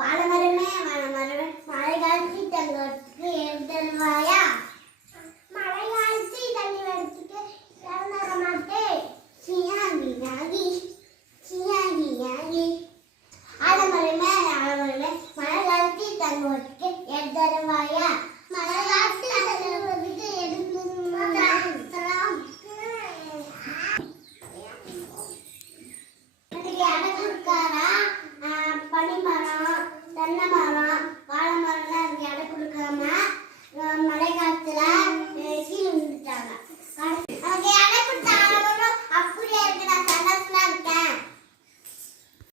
வாழமரமே வாழமரமே மழை காலத்தில் தங்கத்துக்கு எழுதல்வாயா மழை காலத்தில் தண்ணி வரத்துக்கு இறந்துட மாட்டேன் சியாங்கி யாகி சியாங்கி யாகி ஆலமரமே ஆலமரமே மழை காலத்தில் தங்கத்துக்கு எழுதல்வாயா மழை காலத்தில் தங்குவதற்கு அடகுக்காரா பனிமரம் தென்னை மரம்